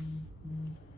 Mm-hmm.